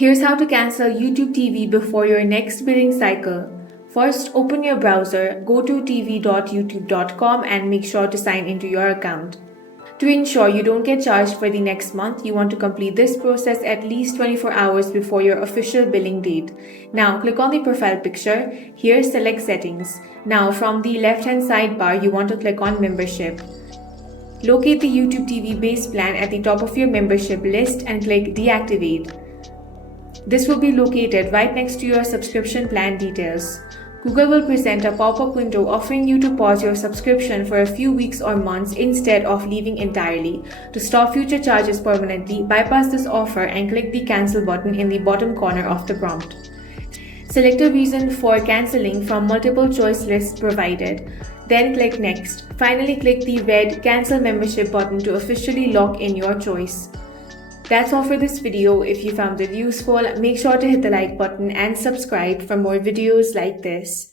Here's how to cancel YouTube TV before your next billing cycle. First, open your browser, go to tv.youtube.com and make sure to sign into your account. To ensure you don't get charged for the next month, you want to complete this process at least 24 hours before your official billing date. Now, click on the profile picture. Here, select Settings. Now, from the left-hand sidebar, you want to click on Membership. Locate the YouTube TV base plan at the top of your membership list and click Deactivate. This will be located right next to your subscription plan details. Google will present a pop-up window offering you to pause your subscription for a few weeks or months instead of leaving entirely. To stop future charges permanently, bypass this offer and click the Cancel button in the bottom corner of the prompt. Select a reason for cancelling from multiple choice lists provided. Then click Next. Finally, click the red Cancel Membership button to officially lock in your choice. That's all for this video. If you found it useful, make sure to hit the like button and subscribe for more videos like this.